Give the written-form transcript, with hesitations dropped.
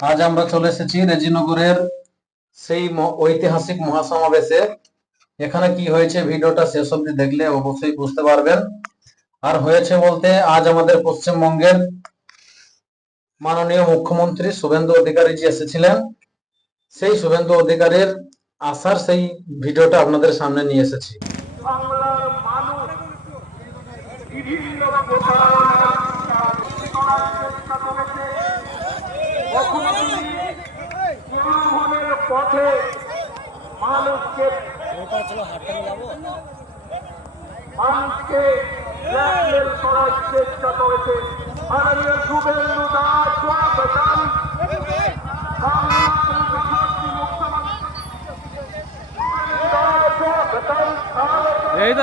আজ আমরা চলে এসেছি রেজিনগরের সেই ঐতিহাসিক মহাসমাবেশে। এখানে কি হয়েছে ভিডিওটা শেষ অবধি দেখলে অবশ্যই বুঝতে পারবেন। আর হয়েছে বলতে আজ আমাদের পশ্চিমবঙ্গের মাননীয় মুখ্যমন্ত্রী শুভেন্দু অধিকারী জি এসেছিলেন। সেই শুভেন্দু অধিকারীর আসার সেই ভিডিওটা আপনাদের সামনে নিয়ে এসেছি। বাংলার মানুষ বিভিন্ন প্রতারণা করার চেষ্টা করেছে। নির্মূলের পথে মানুষকে ব্ল্যাকমেল করার চেষ্টা করেছে। মাননীয় শুভেন্দু দাস স্বাগতম। এই তো